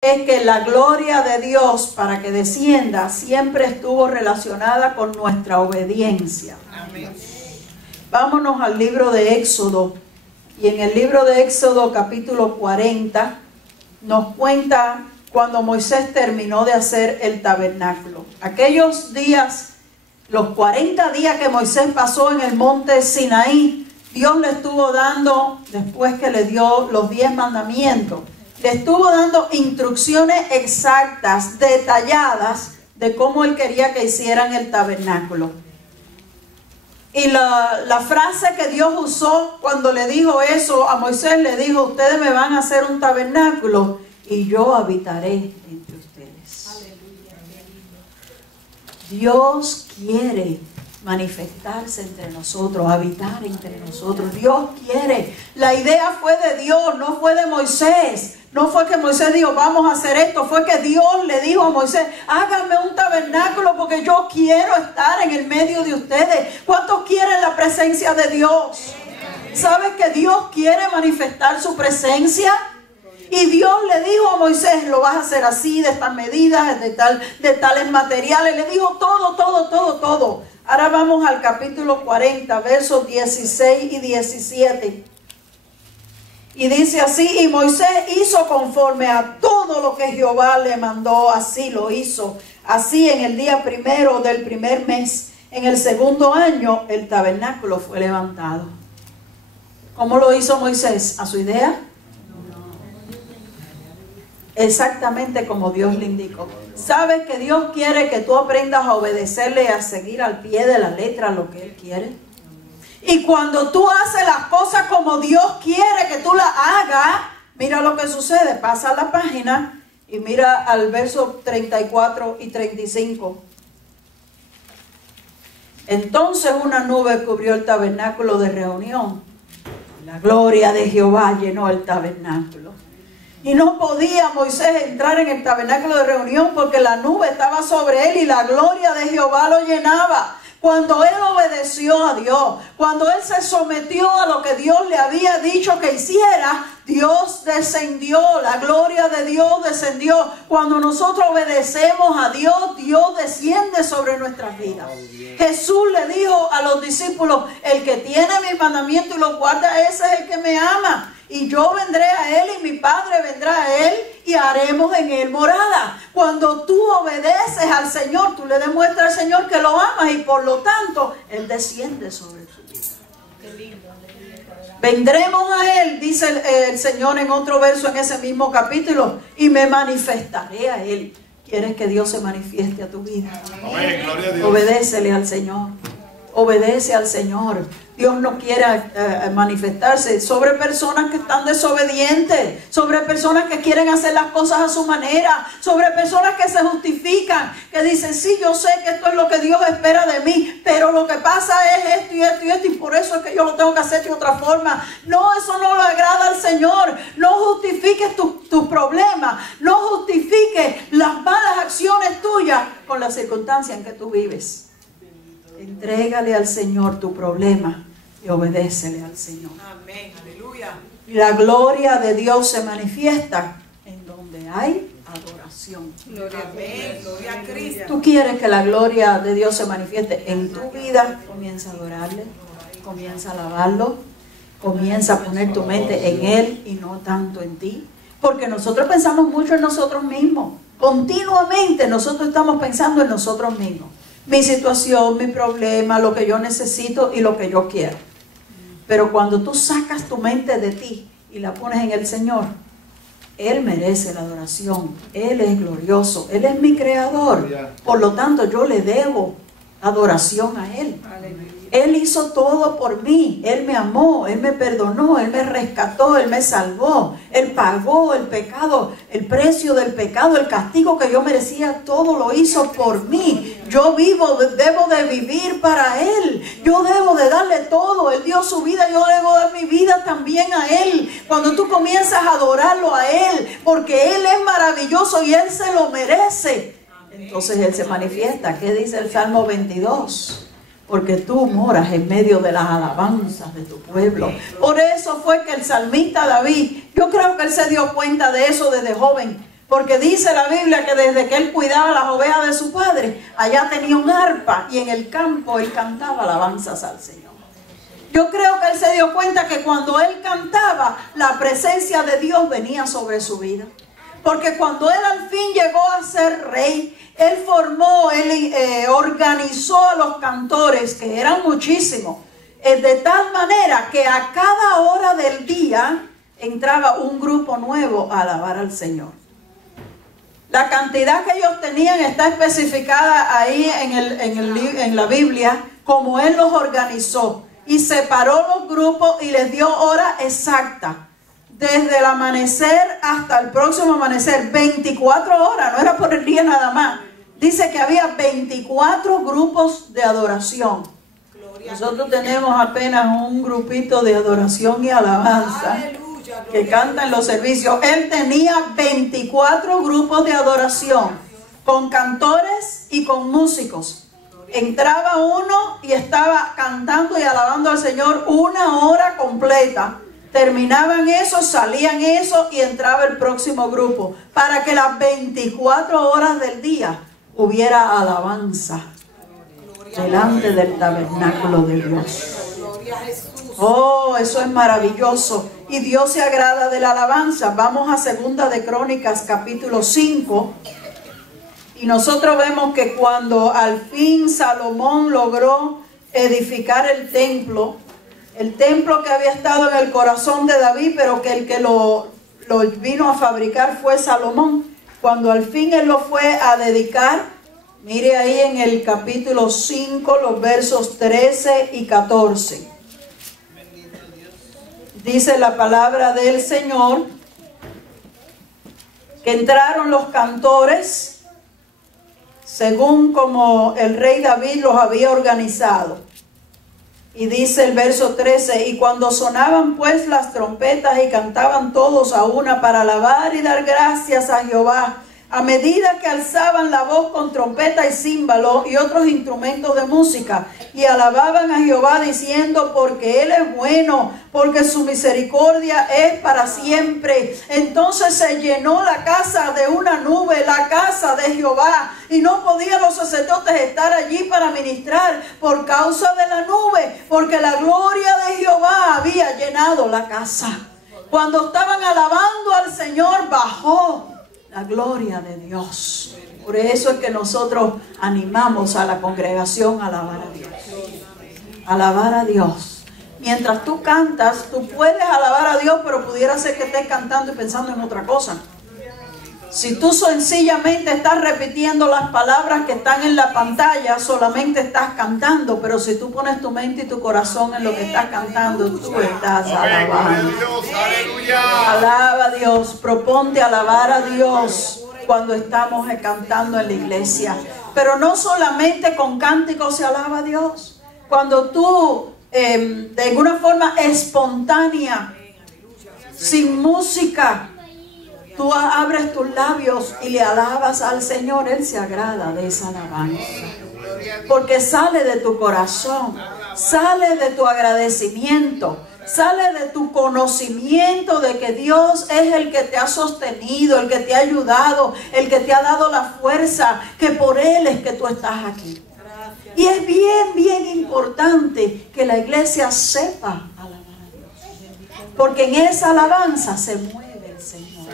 es que la gloria de Dios para que descienda siempre estuvo relacionada con nuestra obediencia. Amén. Vámonos al libro de Éxodo. Y en el libro de Éxodo capítulo 40 nos cuenta cuando Moisés terminó de hacer el tabernáculo. Aquellos días, los 40 días que Moisés pasó en el monte Sinaí, Dios le estuvo dando, después que le dio los 10 mandamientos, le estuvo dando instrucciones exactas, detalladas, de cómo él quería que hicieran el tabernáculo. Y la frase que Dios usó cuando le dijo eso a Moisés, le dijo: ustedes me van a hacer un tabernáculo y yo habitaré entre ustedes. Aleluya. Dios quiere manifestarse entre nosotros, habitar entre nosotros. Dios quiere. La idea fue de Dios, no fue de Moisés. No fue que Moisés dijo: vamos a hacer esto. Fue que Dios le dijo a Moisés: háganme un tabernáculo porque yo quiero estar en el medio de ustedes. ¿Cuántos quieren la presencia de Dios? ¿Sabes que Dios quiere manifestar su presencia? Y Dios le dijo a Moisés: lo vas a hacer así, de estas medidas, de tales materiales. Le dijo todo. Ahora vamos al capítulo 40, versos 16 y 17. Y dice así: y Moisés hizo conforme a todo lo que Jehová le mandó, así lo hizo. Así en el día primero del primer mes, en el segundo año, el tabernáculo fue levantado. ¿Cómo lo hizo Moisés? ¿A su idea? Exactamente como Dios le indicó. ¿Sabes que Dios quiere que tú aprendas a obedecerle y a seguir al pie de la letra lo que Él quiere? Y cuando tú haces las cosas como Dios quiere que tú las hagas, mira lo que sucede. Pasa a la página y mira al verso 34 y 35. Entonces una nube cubrió el tabernáculo de reunión. La gloria de Jehová llenó el tabernáculo. Y no podía Moisés entrar en el tabernáculo de reunión porque la nube estaba sobre él y la gloria de Jehová lo llenaba. Cuando él obedeció a Dios, cuando él se sometió a lo que Dios le había dicho que hiciera, Dios descendió, la gloria de Dios descendió. Cuando nosotros obedecemos a Dios, Dios desciende sobre nuestras vidas. Jesús le dijo a los discípulos: el que tiene mis mandamientos y los guarda, ese es el que me ama. Y yo vendré a él y mi Padre vendrá a él y haremos en él morada. Cuando tú obedeces al Señor, tú le demuestras al Señor que lo amas y por lo tanto Él desciende sobre su vida. Qué lindo. Vendremos a Él, dice el Señor en otro verso en ese mismo capítulo, y me manifestaré a Él. ¿Quieres que Dios se manifieste a tu vida? Amén, gloria a Dios. Obedécele al Señor. Obedece al Señor. Dios no quiere manifestarse sobre personas que están desobedientes, sobre personas que quieren hacer las cosas a su manera, sobre personas que se justifican, que dicen: sí, yo sé que esto es lo que Dios espera de mí, pero lo que pasa es esto y esto y esto, y por eso es que yo lo tengo que hacer de otra forma. No, eso no le agrada al Señor. No justifiques tus problemas, no justifiques las malas acciones tuyas con la circunstancia en que tú vives. Entrégale al Señor tu problema y obedécele al Señor. Amén, aleluya. Y la gloria de Dios se manifiesta en donde hay adoración. Gloria a Dios. Gloria a Cristo. Tú quieres que la gloria de Dios se manifieste en tu vida, comienza a adorarle, comienza a alabarlo, comienza a poner tu mente en Él y no tanto en ti. Porque nosotros pensamos mucho en nosotros mismos. Continuamente nosotros estamos pensando en nosotros mismos. Mi situación, mi problema, lo que yo necesito y lo que yo quiero. Pero cuando tú sacas tu mente de ti y la pones en el Señor, Él merece la adoración. Él es glorioso. Él es mi creador. Por lo tanto, yo le debo adoración a Él. Él hizo todo por mí. Él me amó, Él me perdonó, Él me rescató, Él me salvó. Él pagó el pecado, el precio del pecado, el castigo que yo merecía, todo lo hizo por mí. Yo debo de vivir para Él. Yo debo de darle todo. Él dio su vida, yo debo dar mi vida también a Él. Cuando tú comienzas a adorarlo a Él, porque Él es maravilloso y Él se lo merece, entonces Él se manifiesta. ¿Qué dice el Salmo 22? Porque tú moras en medio de las alabanzas de tu pueblo. Por eso fue que el salmista David, yo creo que él se dio cuenta de eso desde joven. Porque dice la Biblia que desde que él cuidaba las ovejas de su padre, allá tenía un arpa y en el campo él cantaba alabanzas al Señor. Yo creo que él se dio cuenta que cuando él cantaba, la presencia de Dios venía sobre su vida. Porque cuando él al fin llegó a ser rey, él organizó a los cantores, que eran muchísimos, de tal manera que a cada hora del día entraba un grupo nuevo a alabar al Señor. La cantidad que ellos tenían está especificada ahí en la Biblia, como él los organizó. Y separó los grupos y les dio hora exacta. Desde el amanecer hasta el próximo amanecer. 24 horas, no era por el día nada más. Dice que había 24 grupos de adoración. Nosotros tenemos apenas un grupito de adoración y alabanza que canta en los servicios. Él tenía 24 grupos de adoración con cantores y con músicos. Entraba uno y estaba cantando y alabando al Señor una hora completa. Terminaban eso, salían eso y entraba el próximo grupo. Para que las 24 horas del día hubiera alabanza delante del tabernáculo de Dios. Oh, eso es maravilloso. Y Dios se agrada de la alabanza. Vamos a 2 de Crónicas, capítulo 5. Y nosotros vemos que cuando al fin Salomón logró edificar el templo que había estado en el corazón de David, pero que el que lo vino a fabricar fue Salomón. Cuando al fin él lo fue a dedicar, mire ahí en el capítulo 5, los versos 13 y 14. Dice la palabra del Señor que entraron los cantores según como el rey David los había organizado. Y dice el verso 13, y cuando sonaban pues las trompetas y cantaban todos a una para alabar y dar gracias a Jehová, a medida que alzaban la voz con trompeta y címbalo y otros instrumentos de música, y alababan a Jehová diciendo, porque Él es bueno, porque su misericordia es para siempre. Entonces se llenó la casa de una nube, la casa de Jehová, y no podían los sacerdotes estar allí para ministrar por causa de la nube, porque la gloria de Jehová había llenado la casa. Cuando estaban alabando al Señor, bajó la gloria de Dios. Por eso es que nosotros animamos a la congregación a alabar a Dios. Alabar a Dios. Mientras tú cantas, tú puedes alabar a Dios, pero pudiera ser que estés cantando y pensando en otra cosa. Si tú sencillamente estás repitiendo las palabras que están en la pantalla, solamente estás cantando. Pero si tú pones tu mente y tu corazón en lo que estás cantando, tú estás alabando. Alaba a Dios, proponte alabar a Dios cuando estamos cantando en la iglesia. Pero no solamente con cánticos se alaba a Dios. Cuando tú, de alguna forma espontánea, sin música, tú abres tus labios y le alabas al Señor, Él se agrada de esa alabanza. Porque sale de tu corazón, sale de tu agradecimiento, sale de tu conocimiento de que Dios es el que te ha sostenido, el que te ha ayudado, el que te ha dado la fuerza, que por Él es que tú estás aquí. Y es bien importante que la iglesia sepa alabar a Dios. Porque en esa alabanza se mueve el Señor.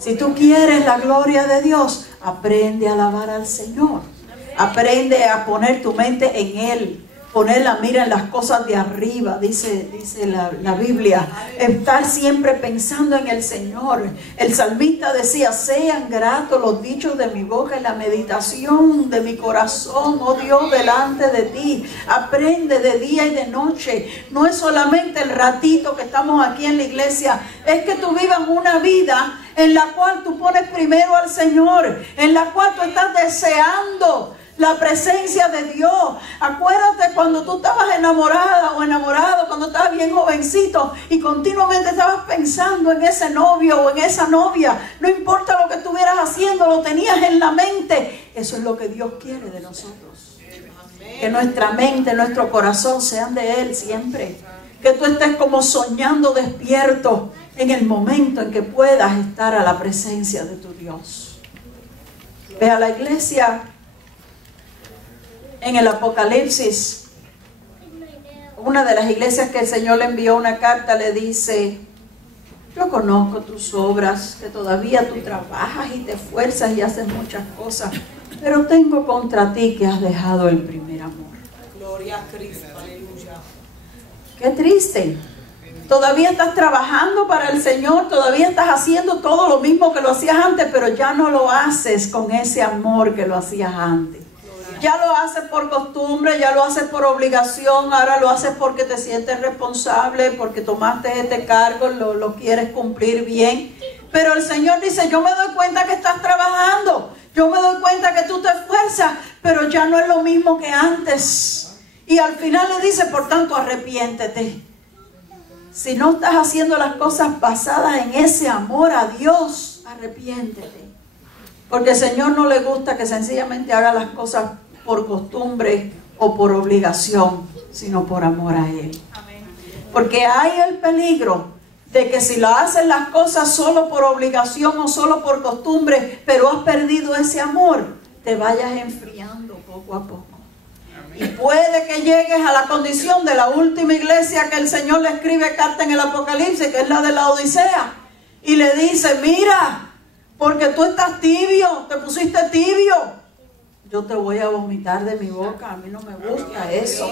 Si tú quieres la gloria de Dios, aprende a alabar al Señor. Aprende a poner tu mente en Él. Poner la mira en las cosas de arriba, dice la Biblia. Estar siempre pensando en el Señor. El salmista decía, sean gratos los dichos de mi boca y la meditación de mi corazón, oh Dios, delante de ti. Aprende de día y de noche. No es solamente el ratito que estamos aquí en la iglesia, es que tú vivas una vida en la cual tú pones primero al Señor, en la cual tú estás deseando la presencia de Dios. Acuérdate cuando tú estabas enamorada o enamorado, cuando estabas bien jovencito y continuamente estabas pensando en ese novio o en esa novia. No importa lo que estuvieras haciendo, lo tenías en la mente. Eso es lo que Dios quiere de nosotros. Que nuestra mente, nuestro corazón sean de Él siempre. Que tú estés como soñando despierto, en el momento en que puedas estar a la presencia de tu Dios. Ve a la iglesia en el Apocalipsis. Una de las iglesias que el Señor le envió una carta le dice: yo conozco tus obras, que todavía tú trabajas y te esfuerzas y haces muchas cosas, pero tengo contra ti que has dejado el primer amor. Gloria a Cristo, aleluya. Qué triste. Todavía estás trabajando para el Señor, todavía estás haciendo todo lo mismo que lo hacías antes, pero ya no lo haces con ese amor que lo hacías antes. Ya lo haces por costumbre, ya lo haces por obligación, ahora lo haces porque te sientes responsable, porque tomaste este cargo, lo quieres cumplir bien. Pero el Señor dice: yo me doy cuenta que estás trabajando, yo me doy cuenta que tú te esfuerzas, pero ya no es lo mismo que antes. Y al final le dice: por tanto, arrepiéntete. Si no estás haciendo las cosas basadas en ese amor a Dios, arrepiéntete. Porque al Señor no le gusta que sencillamente haga las cosas por costumbre o por obligación, sino por amor a Él. Porque hay el peligro de que si lo haces las cosas solo por obligación o solo por costumbre, pero has perdido ese amor, te vayas enfriando poco a poco. Y puede que llegues a la condición de la última iglesia que el Señor le escribe carta en el Apocalipsis, que es la de la Odisea, y le dice: mira, porque tú estás tibio, te pusiste tibio, yo te voy a vomitar de mi boca. A mí no me gusta eso.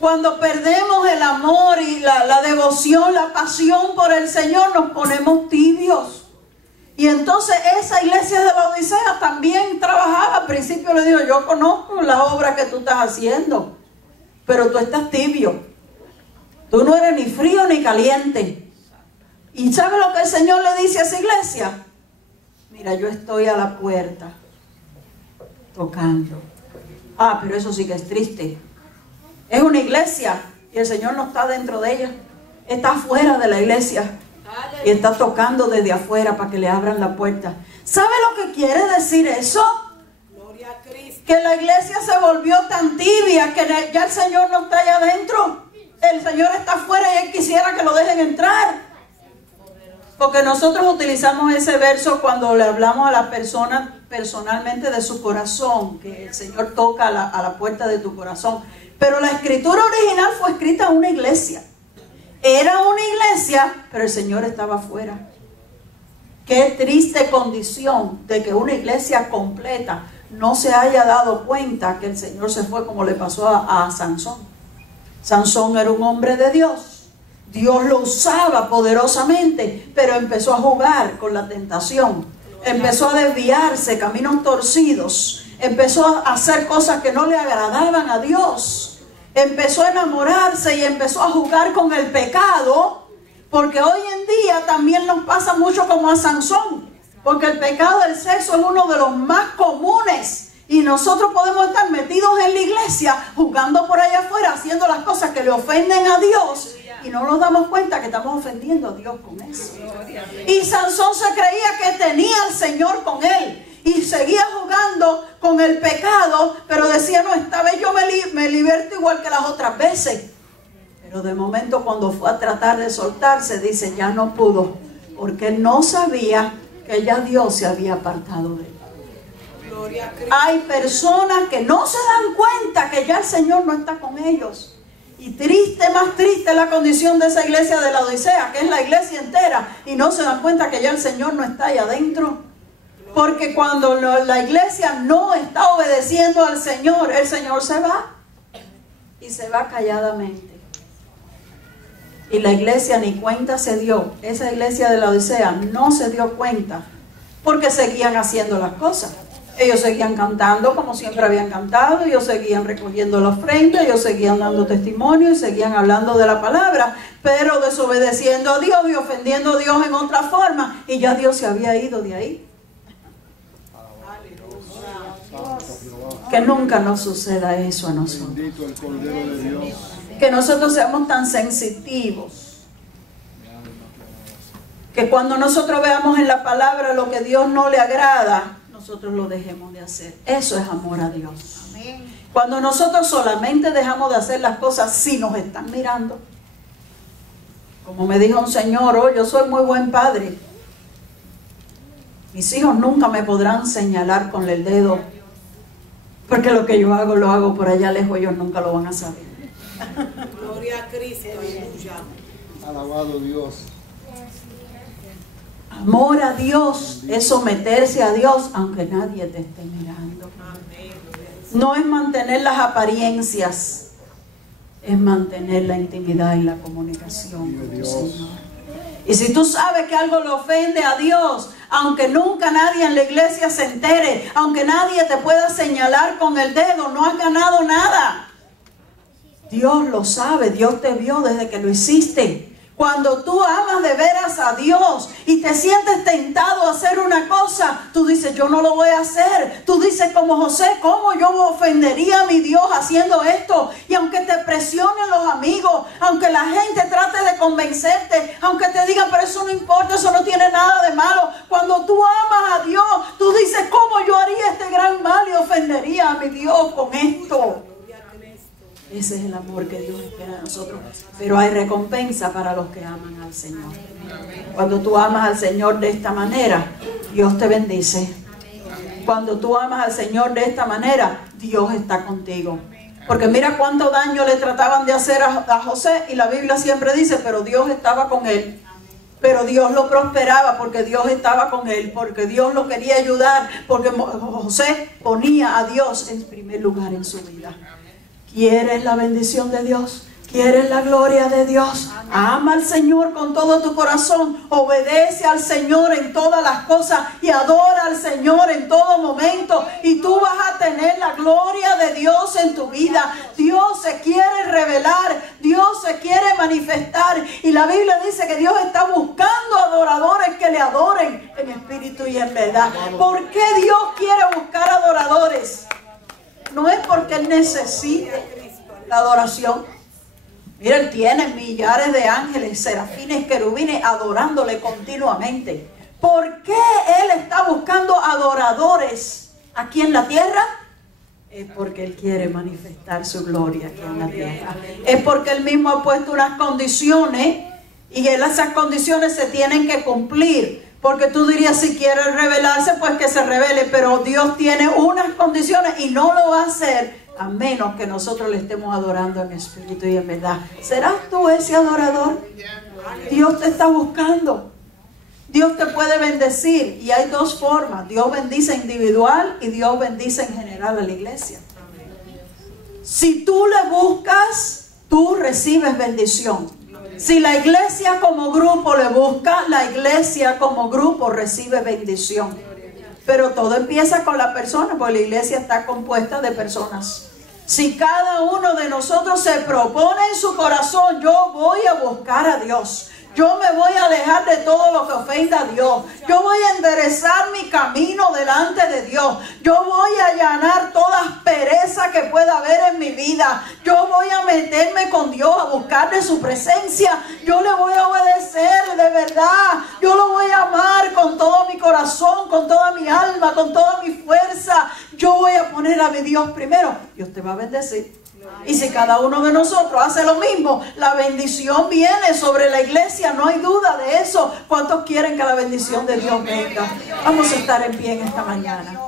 Cuando perdemos el amor y la devoción, la pasión por el Señor, nos ponemos tibios. Y entonces esa iglesia de la Odisea también trabajaba. Al principio le digo: yo conozco las obras que tú estás haciendo, pero tú estás tibio. Tú no eres ni frío ni caliente. ¿Y sabe lo que el Señor le dice a esa iglesia? Mira, yo estoy a la puerta tocando. Ah, pero eso sí que es triste. Es una iglesia y el Señor no está dentro de ella. Está afuera de la iglesia y está tocando desde afuera para que le abran la puerta. ¿Sabe lo que quiere decir eso? Gloria a Cristo. Que la iglesia se volvió tan tibia que ya el Señor no está allá adentro. El Señor está afuera y Él quisiera que lo dejen entrar. Porque nosotros utilizamos ese verso cuando le hablamos a la persona personalmente de su corazón, que el Señor toca a la puerta de tu corazón. Pero la escritura original fue escrita en una iglesia. Era una iglesia, pero el Señor estaba afuera. Qué triste condición de que una iglesia completa no se haya dado cuenta que el Señor se fue, como le pasó a Sansón. Sansón era un hombre de Dios. Dios lo usaba poderosamente, pero empezó a jugar con la tentación. Empezó a desviarse, caminos torcidos. Empezó a hacer cosas que no le agradaban a Dios. Empezó a enamorarse y empezó a jugar con el pecado. Porque hoy en día también nos pasa mucho como a Sansón. Porque el pecado del sexo es uno de los más comunes. Y nosotros podemos estar metidos en la iglesia, jugando por allá afuera, haciendo las cosas que le ofenden a Dios. Y no nos damos cuenta que estamos ofendiendo a Dios con eso. Y Sansón se creía que tenía al Señor con él. Y seguía jugando con el pecado. Pero decía: no, esta vez yo me liberto igual que las otras veces. Pero de momento, cuando fue a tratar de soltarse, dice: ya no pudo. Porque no sabía que ya Dios se había apartado de él. Hay personas que no se dan cuenta que ya el Señor no está con ellos. Y triste, más triste la condición de esa iglesia de la Odisea, que es la iglesia entera, y no se dan cuenta que ya el Señor no está ahí adentro. Porque cuando la iglesia no está obedeciendo al Señor, el Señor se va. Y se va calladamente. Y la iglesia ni cuenta se dio. Esa iglesia de la Odisea no se dio cuenta, porque seguían haciendo las cosas. Ellos seguían cantando como siempre habían cantado, ellos seguían recogiendo la ofrenda, ellos seguían dando testimonio y seguían hablando de la palabra, pero desobedeciendo a Dios y ofendiendo a Dios en otra forma, y ya Dios se había ido de ahí. Que nunca nos suceda eso a nosotros. Que nosotros seamos tan sensitivos, que cuando nosotros veamos en la palabra lo que Dios no le agrada, nosotros lo dejemos de hacer. Eso es amor a Dios. Amén. Cuando nosotros solamente dejamos de hacer las cosas si nos están mirando. Como me dijo un señor, oh, yo soy muy buen padre. Mis hijos nunca me podrán señalar con el dedo, porque lo que yo hago, lo hago por allá lejos, ellos nunca lo van a saber. Gloria a Cristo, aleluya. Alabado Dios. Amor a Dios es someterse a Dios aunque nadie te esté mirando. No es mantener las apariencias, es mantener la intimidad y la comunicación con el Señor. Y si tú sabes que algo le ofende a Dios, aunque nunca nadie en la iglesia se entere, aunque nadie te pueda señalar con el dedo, no has ganado nada. Dios lo sabe, Dios te vio desde que lo hiciste. Cuando tú amas de veras a Dios y te sientes tentado a hacer una cosa, tú dices, yo no lo voy a hacer. Tú dices como José, ¿cómo yo ofendería a mi Dios haciendo esto? Y aunque te presionen los amigos, aunque la gente trate de convencerte, aunque te digan, pero eso no importa, eso no tiene nada de malo. Cuando tú amas a Dios, tú dices, ¿cómo yo haría este gran mal y ofendería a mi Dios con esto? Ese es el amor que Dios espera de nosotros. Pero hay recompensa para los que aman al Señor. Cuando tú amas al Señor de esta manera, Dios te bendice. Cuando tú amas al Señor de esta manera, Dios está contigo. Porque mira cuánto daño le trataban de hacer a José, y la Biblia siempre dice, pero Dios estaba con él. Pero Dios lo prosperaba porque Dios estaba con él, porque Dios lo quería ayudar, porque José ponía a Dios en primer lugar en su vida. ¿Quieres la bendición de Dios? ¿Quieres la gloria de Dios? Ama al Señor con todo tu corazón. Obedece al Señor en todas las cosas y adora al Señor en todo momento. Y tú vas a tener la gloria de Dios en tu vida. Dios se quiere revelar. Dios se quiere manifestar. Y la Biblia dice que Dios está buscando adoradores que le adoren en espíritu y en verdad. ¿Por qué Dios quiere buscar adoradores? No es porque Él necesite la adoración. Mira, Él tiene millares de ángeles, serafines, querubines adorándole continuamente. ¿Por qué Él está buscando adoradores aquí en la tierra? Es porque Él quiere manifestar su gloria aquí en la tierra. Es porque Él mismo ha puesto unas condiciones y esas condiciones se tienen que cumplir. Porque tú dirías, si quiere revelarse, pues que se revele. Pero Dios tiene unas condiciones y no lo va a hacer a menos que nosotros le estemos adorando en espíritu y en verdad. ¿Serás tú ese adorador? Dios te está buscando. Dios te puede bendecir. Y hay dos formas. Dios bendice individual y Dios bendice en general a la iglesia. Si tú le buscas, tú recibes bendición. Si la iglesia como grupo le busca, la iglesia como grupo recibe bendición. Pero todo empieza con la persona, porque la iglesia está compuesta de personas. Si cada uno de nosotros se propone en su corazón, yo voy a buscar a Dios. Yo me voy a alejar de todo lo que ofenda a Dios. Yo voy a enderezar mi camino delante de Dios. Yo voy a allanar toda aspereza que pueda haber en mi vida. Yo voy a meterme con Dios, a buscar de su presencia. Yo le voy a obedecer de verdad. Yo lo voy a amar con todo mi corazón, con toda mi alma, con toda mi fuerza. Yo voy a poner a mi Dios primero. Dios te va a bendecir. Y si cada uno de nosotros hace lo mismo, la bendición viene sobre la iglesia, no hay duda de eso. ¿Cuántos quieren que la bendición de Dios venga? Vamos a estar en pie en esta mañana.